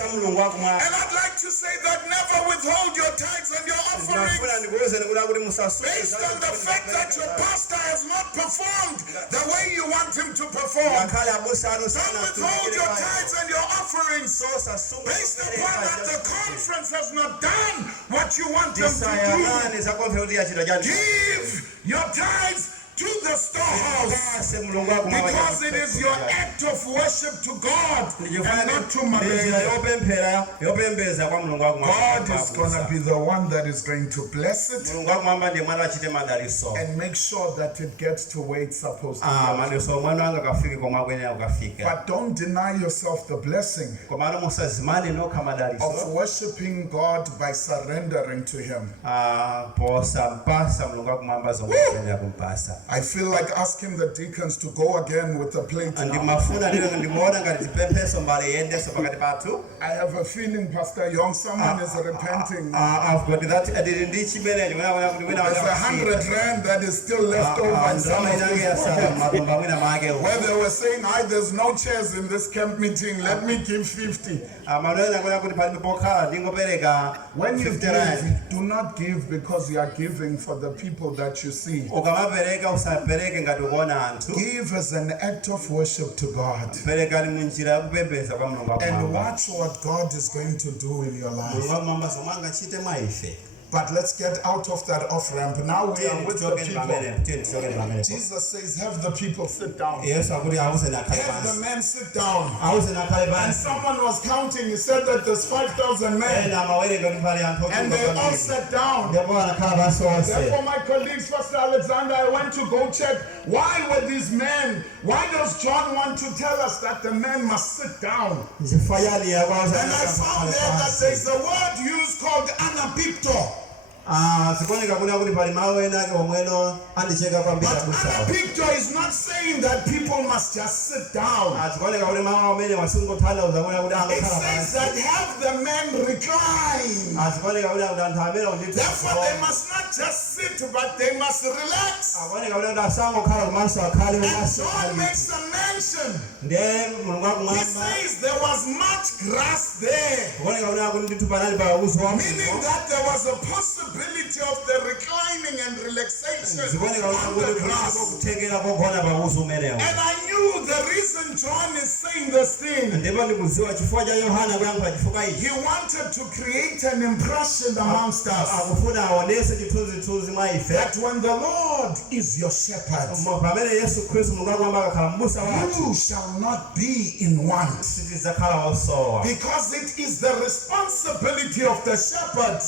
And I'd like to say that never withhold your tithes and your offerings based on the fact that your pastor has not performed the way you want him to perform. Don't withhold your tithes and your offerings based upon that the conference has not done what you want them to do. Give your tithes to the storehouse, because it is your act of worship to God and not to Mabenge. God is going to be the one that is going to bless it and make sure that it gets to where it's supposed to go. But don't deny yourself the blessing of worshiping God by surrendering to Him. I feel like asking the deacons to go again with the plate now. I have a feeling, Pastor Young, someone is repenting. I've got that. There's 100 rand that is still left over. Where they were saying, there's no chairs in this camp meeting, let me give 50. When you give, do not give because you are giving for the people that you see. Give as an act of worship to God. And watch what God is going to do in your life. But let's get out of that off-ramp. Now we are with the people. Jesus says, have the people sit down. Have the men sit down. And someone was counting. He said that there's 5,000 men. And they all sat down. Therefore, my colleagues, Pastor Alexander, I went to go check. Why were these men? Why does John want to tell us that the men must sit down? And I found there that there's a word used called anapipto. But anapipto is not saying that people must just sit down. It says that have the men recline. Therefore they must not just sit, but they must relax. And John makes a mention. He says there was much grass there, meaning that there was a possibility of the reclining and relaxation on the grass. And I knew the reason John is saying this thing. He wanted to create an impression amongst us that when the Lord is your shepherd, you shall not be in want, because it is the responsibility of the shepherd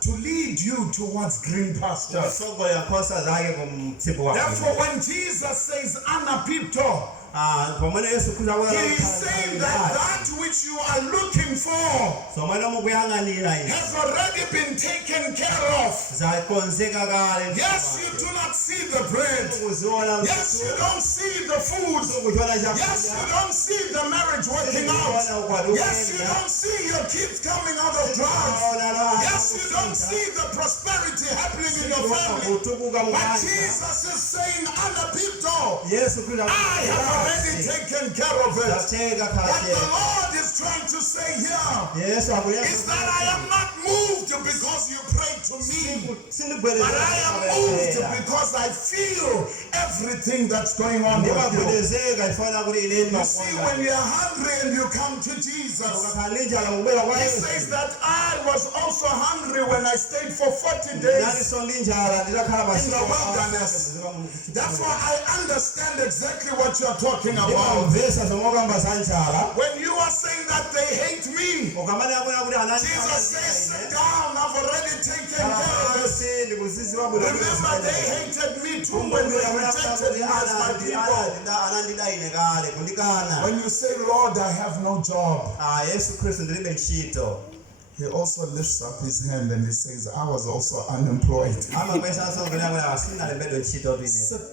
to lead you towards green pastures. Therefore, when Jesus says anapipto, he is saying that which you are looking for has already been taken care of. Yes, you do not see the bread. Yes, you don't see the food. Yes, you don't see the marriage working out. Yes, you don't see your kids coming out of drugs. Yes, you don't see the prosperity happening in your family. But Jesus is saying, anapipto, I have already taken care of it. What the Lord is trying to say here is that I am not moved because you pray to me, but I am moved because I feel everything that's going on with you. You see, when you're hungry and you come to Jesus, He says that I was also hungry when I stayed for 40 days in the wilderness. Therefore, I understand exactly what you're talking about. When you are saying that they hate me, Jesus says, sit down, I've already taken care of it. Remember, they hated me too when they rejected me as my people. When you say, Lord, I have no job, He also lifts up His hand and He says, I was also unemployed. Sit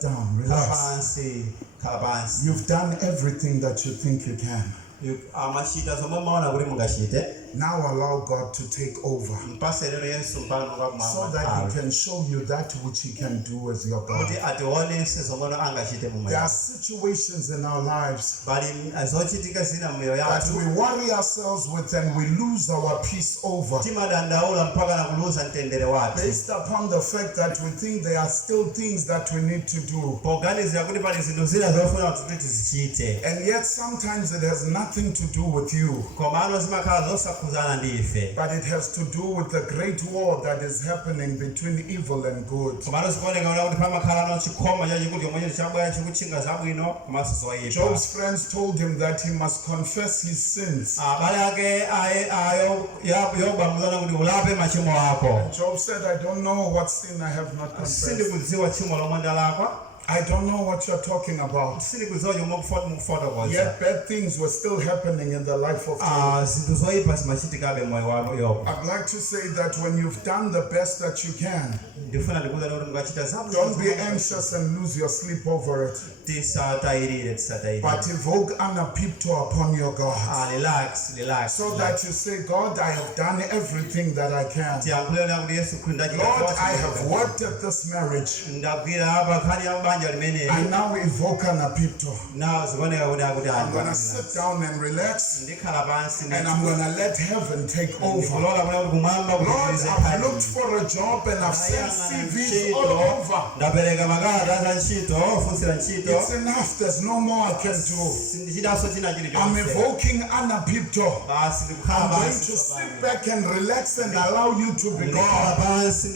down, relax. You've done everything that you think you can. Now allow God to take over so that He can show you that which He can do as your God. There are situations in our lives that we worry ourselves with and we lose our peace over based upon the fact that we think there are still things that we need to do. And yet sometimes it has nothing to do with you, but it has to do with the great war that is happening between evil and good. Job's friends told him that he must confess his sins. And Job said, I don't know what sin I have not confessed. I don't know what you're talking about. Yet bad things were still happening in the life of Job. I'd like to say that when you've done the best that you can, don't be anxious and lose your sleep over it, but evoke anapipto upon your God. So that you say, God, I have done everything that I can. Lord, I have worked at this marriage. I now evoke anapipto. I'm going to sit down and relax, and I'm going to let heaven take over. Lord, I've looked for a job and I've sent CVs all over. It's enough. There's no more I can do. I'm evoking anapipto. I'm going to sit back and relax and allow you to be God, so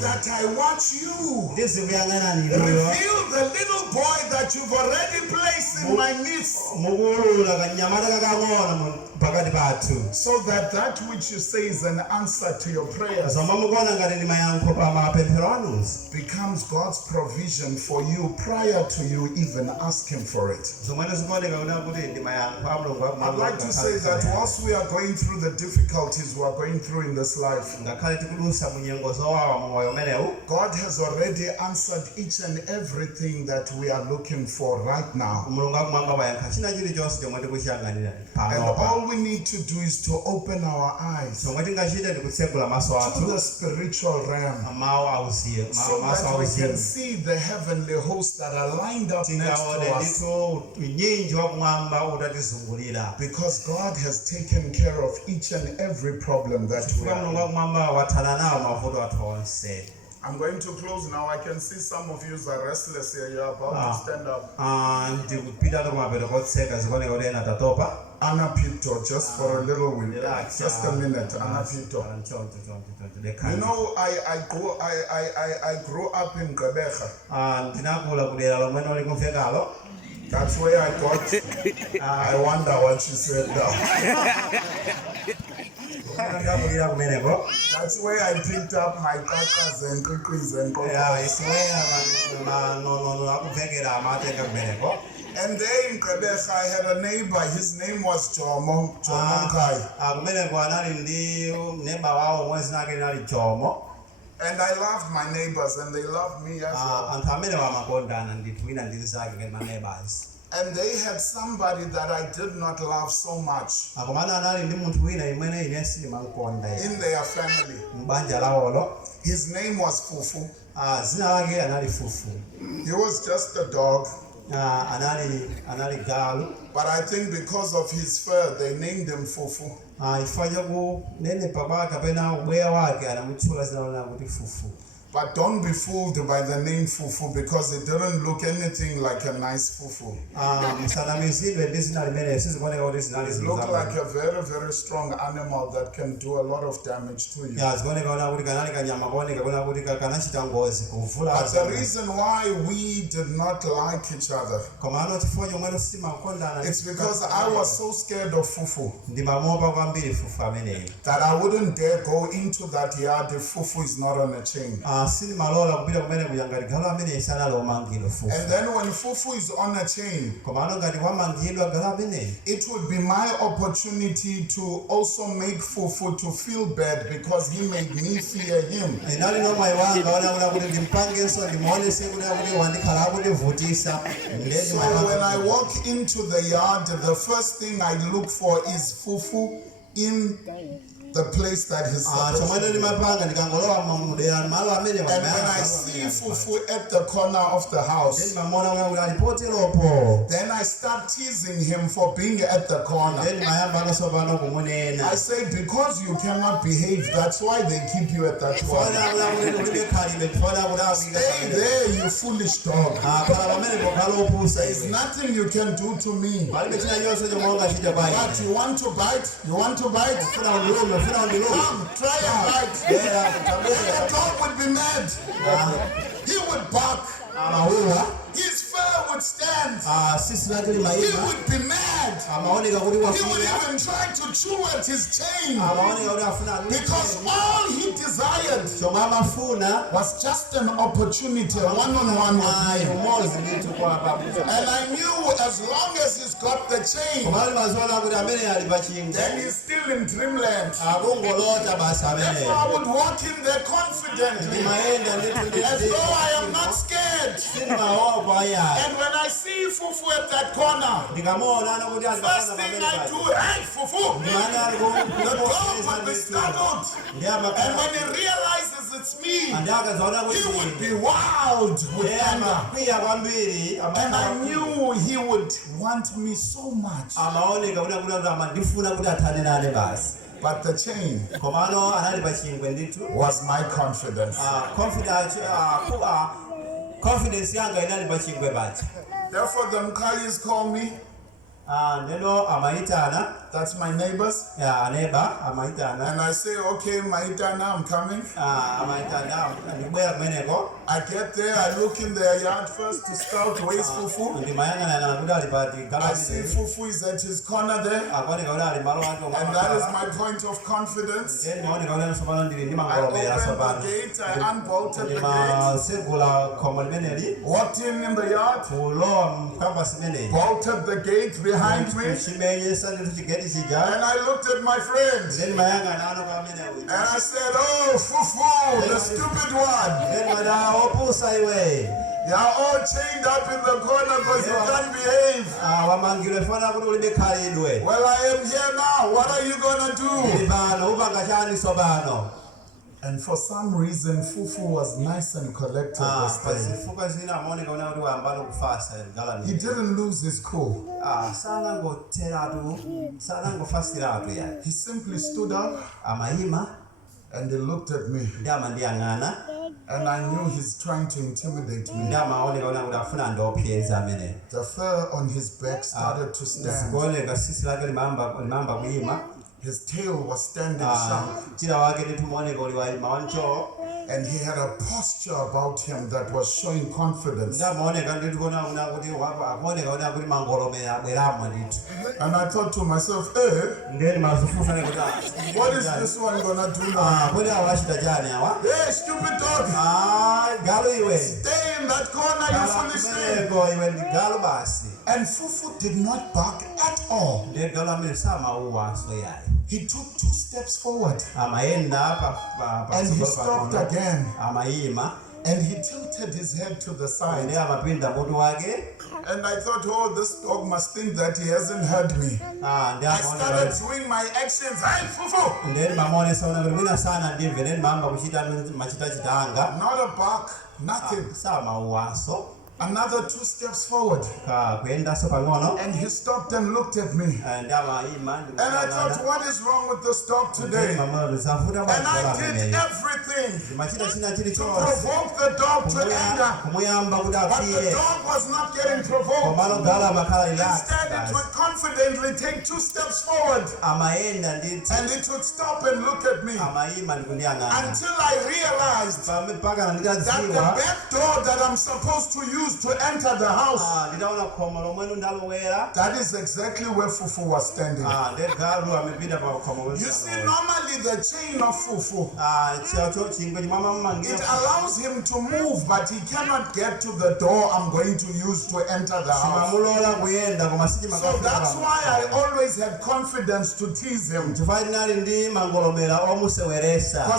that I watch you reveal the little boy that you've already placed in my midst, so that that which you say is an answer to your prayers becomes God's provision for you prior to you even asking for it. I'd like to say that whilst we are going through the difficulties we are going through in this life, God has already answered each and everything that we are looking for right now. And all we need to do is to open our eyes to the spiritual realm, so that we can see the heavenly hosts that are lined up next to us, because God has taken care of each and every problem that we have. I'm going to close now. I can see some of you are restless here. You're about to stand up. Anapito, just for a little while, just a minute. Anapito. You know, I grew up in Mabenge. That's where I got. I wonder what she said now. That's where I picked up my kakas and cookies and cocoas. And there in Quebec, I had a neighbor. His name was Jomo Kai. And I loved my neighbors, and they loved me as well. And they had somebody that I did not love so much in their family. His name was Fufu. He was just a dog. But I think because of his fur, they named him Fufu. But don't be fooled by the name Fufu, because it didn't look anything like a nice Fufu. It looked like a very, very strong animal that can do a lot of damage to you. But the reason why we did not like each other, it's because I was so scared of Fufu that I wouldn't dare go into that yard if Fufu is not on a chain. And then when Fufu is on a chain, it would be my opportunity to also make Fufu to feel bad because he made me fear him. So when I walk into the yard, the first thing I look for is Fufu in the place that he's supposed to be. And when I see Fufu at the corner of the house, then I start teasing him for being at the corner. I say, because you cannot behave, that's why they keep you at that corner. Stay there, you foolish dog. There's nothing you can do to me. But you want to bite? You want to bite? Come, try and bite. The dog would be mad. He would bark. His fur would stand. He would be mad. He would even try to chew at his chain. Because all he desired was just an opportunity, one-on-one with me. And I knew as long as he's got the chain, then he's still in dreamland. Therefore I would walk in there confidently, as though I am not scared. And when I see Fufu at that corner, first thing I do, hey Fufu, the dog would be startled. And when he realizes it's me, he would be wild with anger. And I knew he would want me so much. But the chain was my confidence. Therefore the Mkalis call me. That's my neighbors. And I say, okay, Maitana, I'm coming. I get there, I look in their yard first to scout where's Fufu. I see Fufu is at his corner there. And that is my point of confidence. I opened the gate, I unbolted the gate. Walked in the yard. Bolted the gate behind me. And I looked at my friends. And I said, oh, Fufu, the stupid one. They are all chained up in the corner because you can't behave. Well, I am here now. What are you going to do? And for some reason, Fufu was nice and collected this time. He didn't lose his cool. He simply stood up and he looked at me. And I knew he's trying to intimidate me. The fur on his back started to stand. His tail was standing sharp. And he had a posture about him that was showing confidence. And I thought to myself, what is this one gonna do now? Hey, stupid dog! Stay in that corner, you foolish thing! And Fufu did not bark at all. He took 2 steps forward. And he stopped again. And he tilted his head to the side. And I thought, oh, this dog must think that he hasn't heard me. I started doing my actions. Hey, Fufu! Not a bark, nothing. Another 2 steps forward. And he stopped and looked at me. And I thought, what is wrong with this dog today? And I did everything to provoke the dog to anger. But the dog was not getting provoked. Instead, it would confidently take 2 steps forward. And it would stop and look at me. Until I realized that the back door that I'm supposed to use used to enter the house. That is exactly where Fufu was standing. You see, normally the chain of Fufu, it allows him to move, but he cannot get to the door I'm going to use to enter the house. So that's why I always had confidence to tease him. Because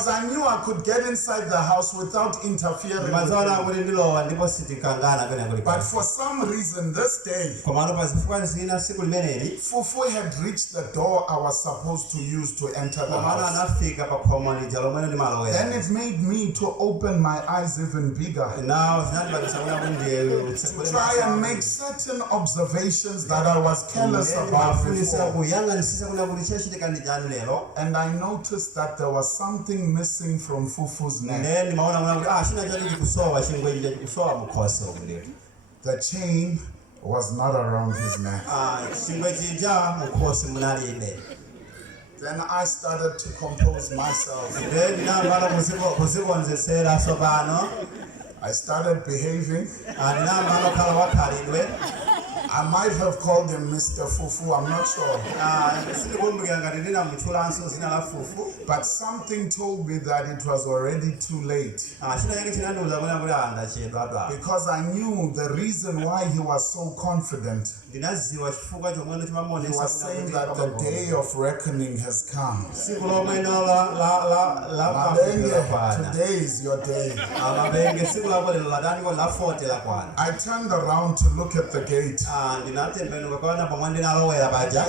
I knew I could get inside the house without interfering with him. But for some reason this day, Fufu had reached the door I was supposed to use to enter the house. Then it made me to open my eyes even bigger. To try and make certain observations that I was careless about before. And I noticed that there was something missing from Fufu's neck. The chain was not around his neck. Then I started to compose myself. I started behaving. I might have called him Mr. Fufu, I'm not sure. But something told me that it was already too late. Because I knew the reason why he was so confident. He was saying that the day of reckoning has come. Mabenge, today is your day. I turned around to look at the gate. And I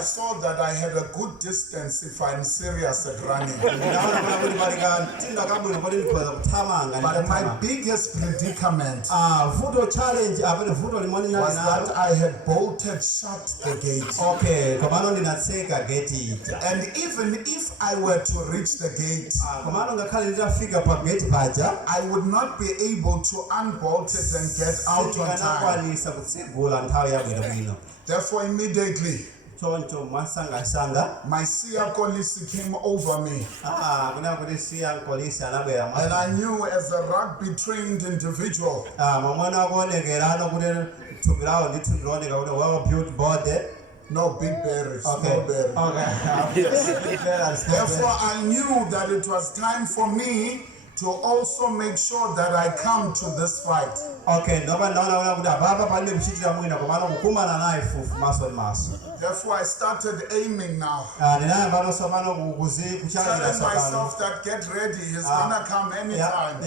saw that I had a good distance if I'm serious at running. But my biggest predicament was that I had bolted shut the gate. And even if I were to reach the gate, I would not be able to unbolt it and get out on time. Therefore, immediately, my seer policy came over me. And I knew as a rugby trained individual, no big berries, no berries. Therefore, I knew that it was time for me to also make sure that I come to this fight. Therefore, I started aiming now. Telling myself that get ready, he's gonna come anytime. And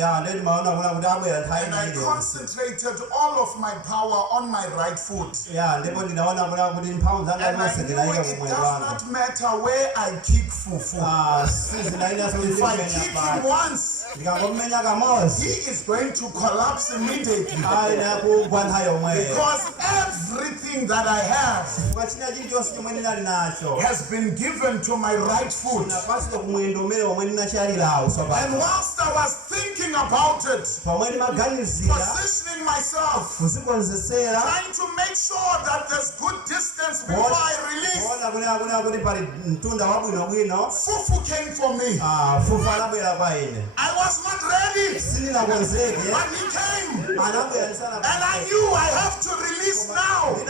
I concentrated all of my power on my right foot. And I knew it does not matter where I kick Fufu. If I kick him once, he is going to collapse immediately. Because everything that I have has been given to my right foot. And whilst I was thinking about it, positioning myself, trying to make sure that there's good distance before I release, Fufu came for me. I was not ready, but he came. And I knew I have to release now. It's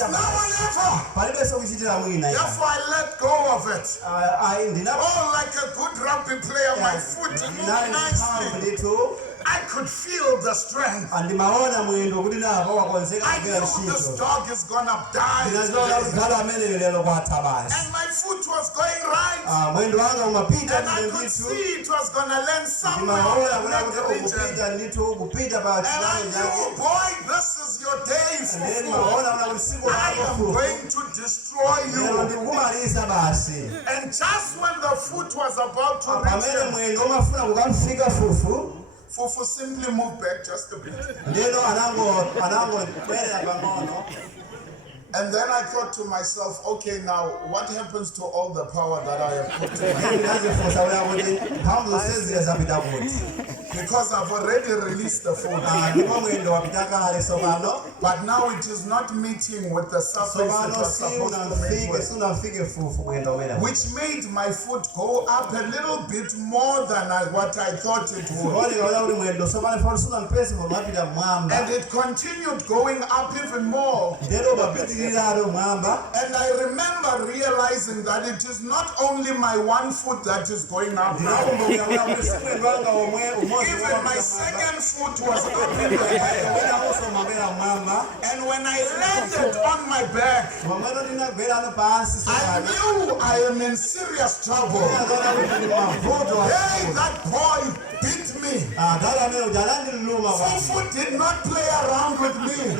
now or never. Therefore, I let go of it. Oh, like a good rugby player, my foot moved nicely. I could feel the strength. I knew this dog is gonna die today. And my foot was going right. And I could see it was gonna land somewhere in the neck region. And I knew, boy, this is your day, Fufu. I am going to destroy you. And just when the foot was about to reach him, Fufu simply moved back just a bit. And then I thought to myself, okay, now what happens to all the power that I have put to my hand? because I've already released the food. But now it is not meeting with the surface it was supposed to meet with, which made my foot go up a little bit more than what I thought it would. And it continued going up even more. And I remember realizing that it is not only my one foot that is going up now. Even my second foot was up in the air. And when I landed on my back, I knew I am in serious trouble. Hey, that boy beat me. Fufu did not play around with me. I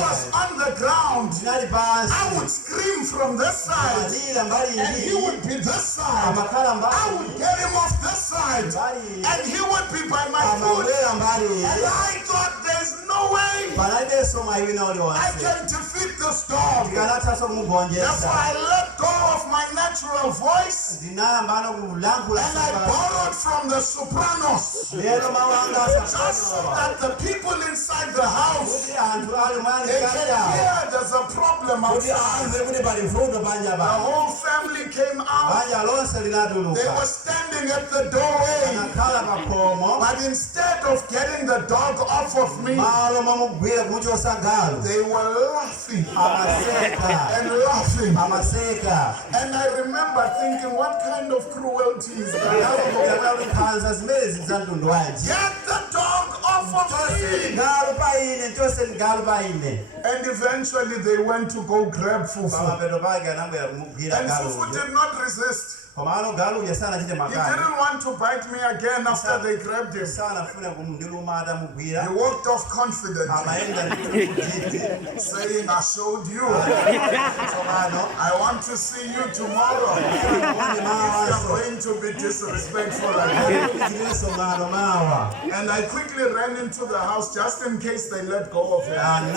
was on the ground. I would scream from this side, and he would be this side. I would get him off this side, and he would be by my foot. And I thought, there's no way I can defeat this dog. Therefore, I let go of my natural voice, and I borrowed from the sopranos, just so that the people inside the house, they can hear there's a problem outside. The whole family came out. They were standing at the doorway, but instead of getting the dog off of me, they were laughing and laughing. And I remember thinking, what kind of cruelty is that? Get the dog off of me! And eventually they went to go grab Fufu. And Fufu did not resist. He didn't want to bite me again after they grabbed him. He walked off confidently, saying, I showed you. I want to see you tomorrow. If you're going to be disrespectful again. And I quickly ran into the house just in case they let go of him. And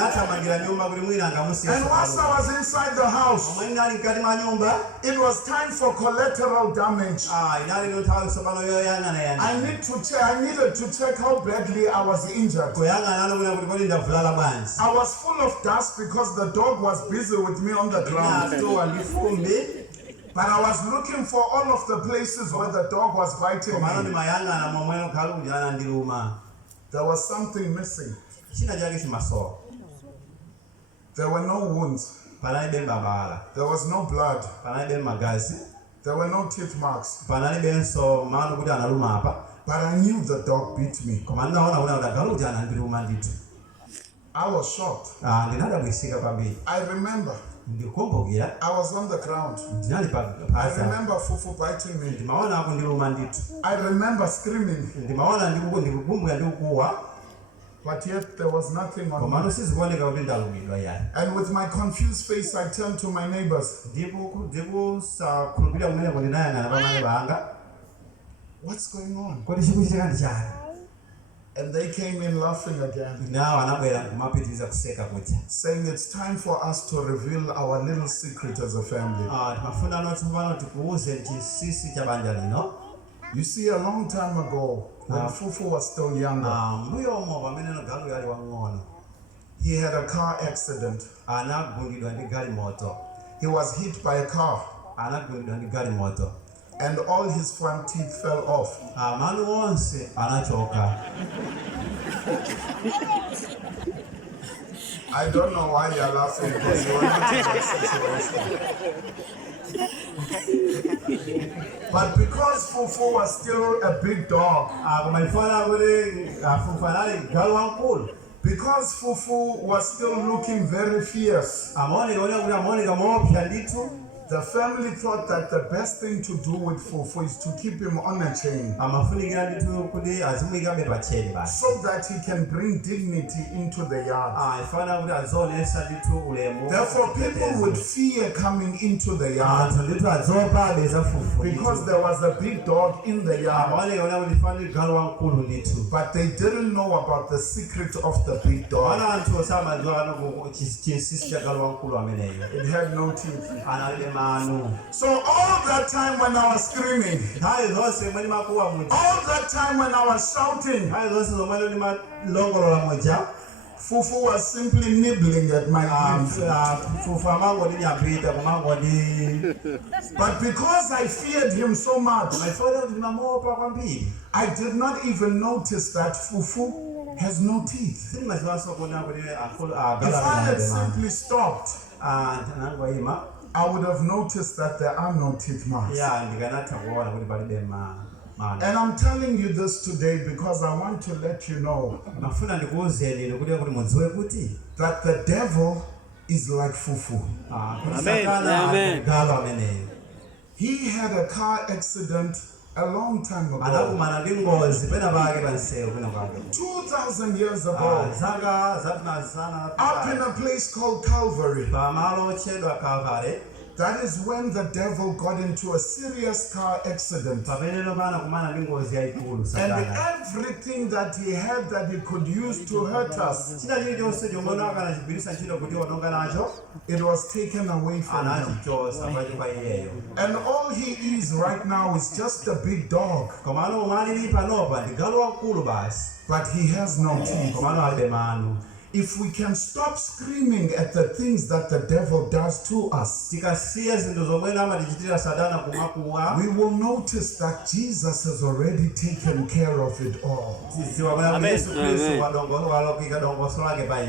once I was inside the house, it was time for collateral damage. I needed to check how badly I was injured. I was full of dust because the dog was busy with me on the ground. But I was looking for all of the places where the dog was biting me. There was something missing. There were no wounds. There was no blood. There were no teeth marks. But I knew the dog beat me. I was shocked. I remember I was on the ground. I remember Fufu biting me. I remember screaming. But yet there was nothing on me. And with my confused face, I turned to my neighbors. What's going on? And they came in laughing again, saying it's time for us to reveal our little secret as a family. You see, a long time ago, when Fufu was still younger, he had a car accident. He was hit by a car, and all his front teeth fell off. I don't know why you're laughing, because you're not in that situation. But because Fufu was still a big dog, because Fufu was still looking very fierce, the family thought that the best thing to do with Fufu is to keep him on a chain, so that he can bring dignity into the yard. Therefore, people would fear coming into the yard, because there was a big dog in the yard. But they didn't know about the secret of the big dog. It had no teeth. So all that time when I was screaming, all that time when I was shouting, Fufu was simply nibbling at my lips. But because I feared him so much, I did not even notice that Fufu has no teeth. If I had simply stopped, I would have noticed that there are no teeth marks. And I'm telling you this today because I want to let you know that the devil is like Fufu. Amen. He had a car accident a long time ago. 2,000 years ago. Up in a place called Calvary. That is when the devil got into a serious car accident. And everything that he had that he could use to hurt us, it was taken away from him. And all he is right now is just a big dog. But he has no teeth. If we can stop screaming at the things that the devil does to us, we will notice that Jesus has already taken care of it all. Amen.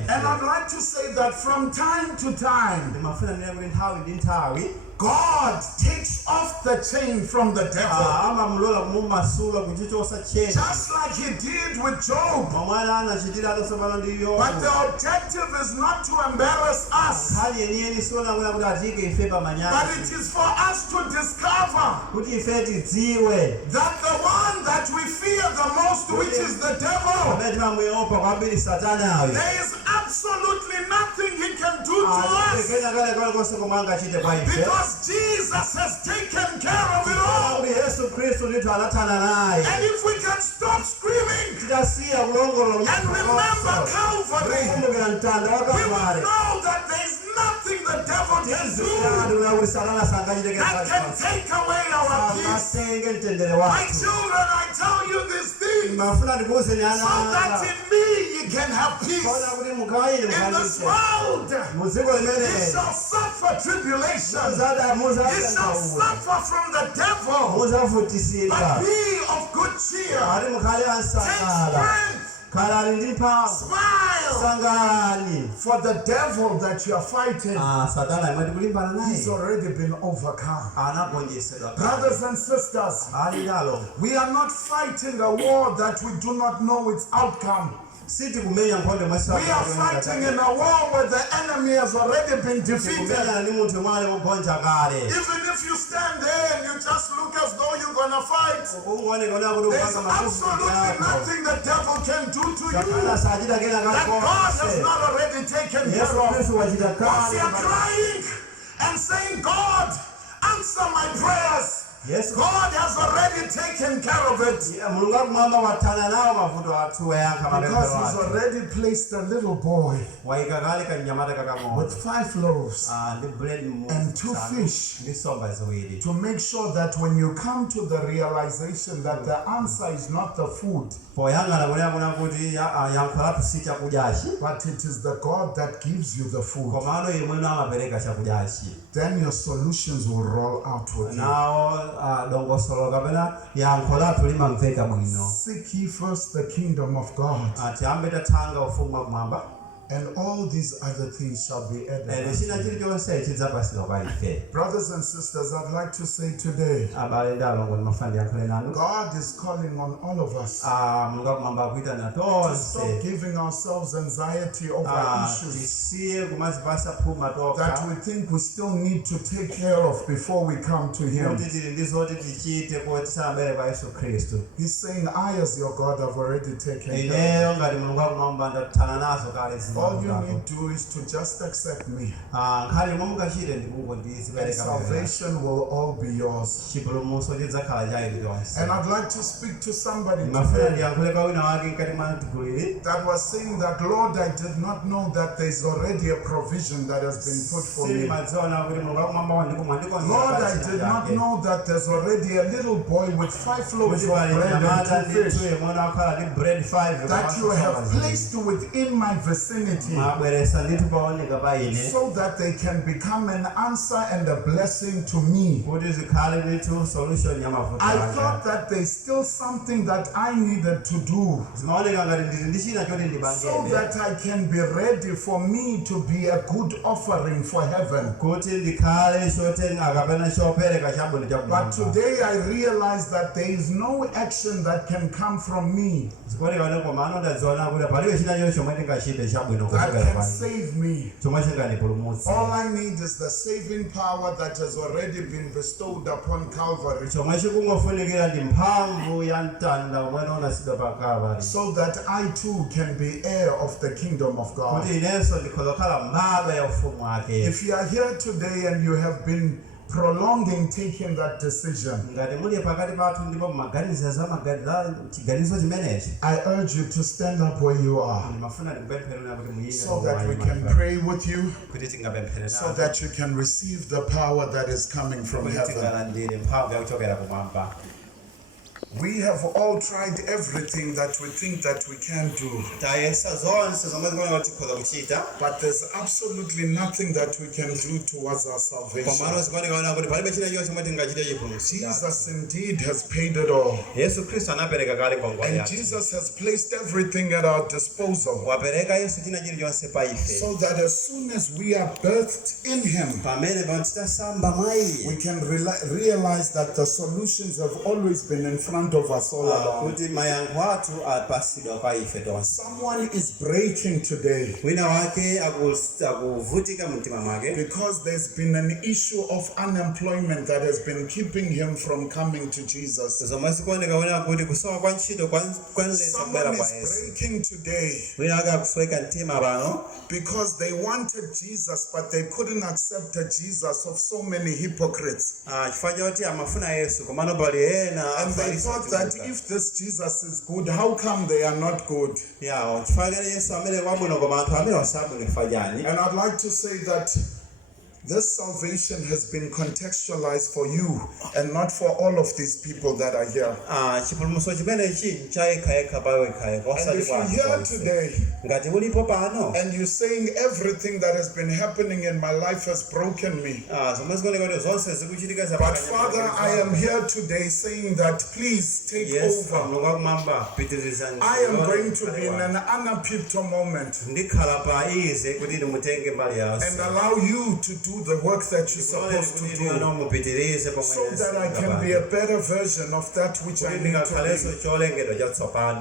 And I'd like to say that from time to time, God takes off the chain from the devil. Just like he did with Job. But the objective is not to embarrass us. But it is for us to discover that the one that we fear the most, which is the devil, there is absolutely nothing he can do to us. Because Jesus has taken care of it all. And if we can stop screaming and remember Calvary, we will know that there is nothing the devil can do that can take away our peace. My children, I tell you this thing so that in me you can have peace. In this world, you shall suffer tribulation. You shall suffer from the devil. But be of good cheer. Take strength. Smile. For the devil that you are fighting, he's already been overcome. Brothers and sisters, we are not fighting a war that we do not know its outcome. We are fighting in a war where the enemy has already been defeated. Even if you stand there and you just look as though you're going to fight, there's absolutely nothing the devil can do to you that God has not already taken care of. Once you're crying and saying, God, answer my prayers, yes, God has already taken care of it. Because he's already placed a little boy with 5 loaves and 2 fish to make sure that when you come to the realization that the answer is not the food, but it is the God that gives you the food, then your solutions will roll out with you. Seek ye first the kingdom of God, and all these other things shall be added. Brothers and sisters, I'd like to say today, God is calling on all of us to stop giving ourselves anxiety over issues that we think we still need to take care of before we come to Him. He's saying, I as your God have already taken care of it. All you need to do is to just accept me. And salvation will all be yours. And I'd like to speak to somebody today that was saying that, Lord, I did not know that there's already a provision that has been put for me. Lord, I did not know that there's already a little boy with 5 loaves of bread and 2 fish that you have placed within my vicinity so that they can become an answer and a blessing to me. I thought that there's still something that I needed to do so that I can be ready for me to be a good offering for heaven. But today I realize that there is no action that can come from me that can save me. All I need is the saving power that has already been bestowed upon Calvary, so that I too can be heir of the kingdom of God. If you are here today and you have been prolonging taking that decision, I urge you to stand up where you are so that we can pray with you, so that you can receive the power that is coming from heaven. We have all tried everything that we think that we can do, but there's absolutely nothing that we can do towards our salvation. Jesus indeed has paid it all, and Jesus has placed everything at our disposal, so that as soon as we are birthed in Him, we can realize that the solutions have always been in front of us all along. Someone is breaking today because there's been an issue of unemployment that has been keeping him from coming to Jesus. Someone is breaking today because they wanted Jesus, but they couldn't accept a Jesus of so many hypocrites. And they thought that if this Jesus is good, how come they are not good? And I'd like to say that this salvation has been contextualized for you and not for all of these people that are here. And if you're here today and you're saying everything that has been happening in my life has broken me, but Father, I am here today saying that please take over. I am going to be in an anapipto moment and allow you to do the work that you're supposed to do, so that I can be a better version of that which I need to be.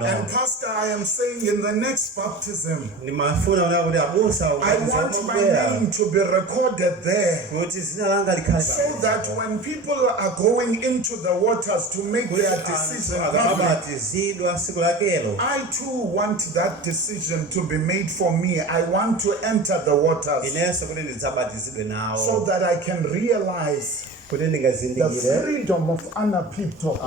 And Pastor, I am saying in the next baptism, I want my name to be recorded there, so that when people are going into the waters to make their decision public, I too want that decision to be made for me. I want to enter the waters so that I can realize the freedom of anapipto.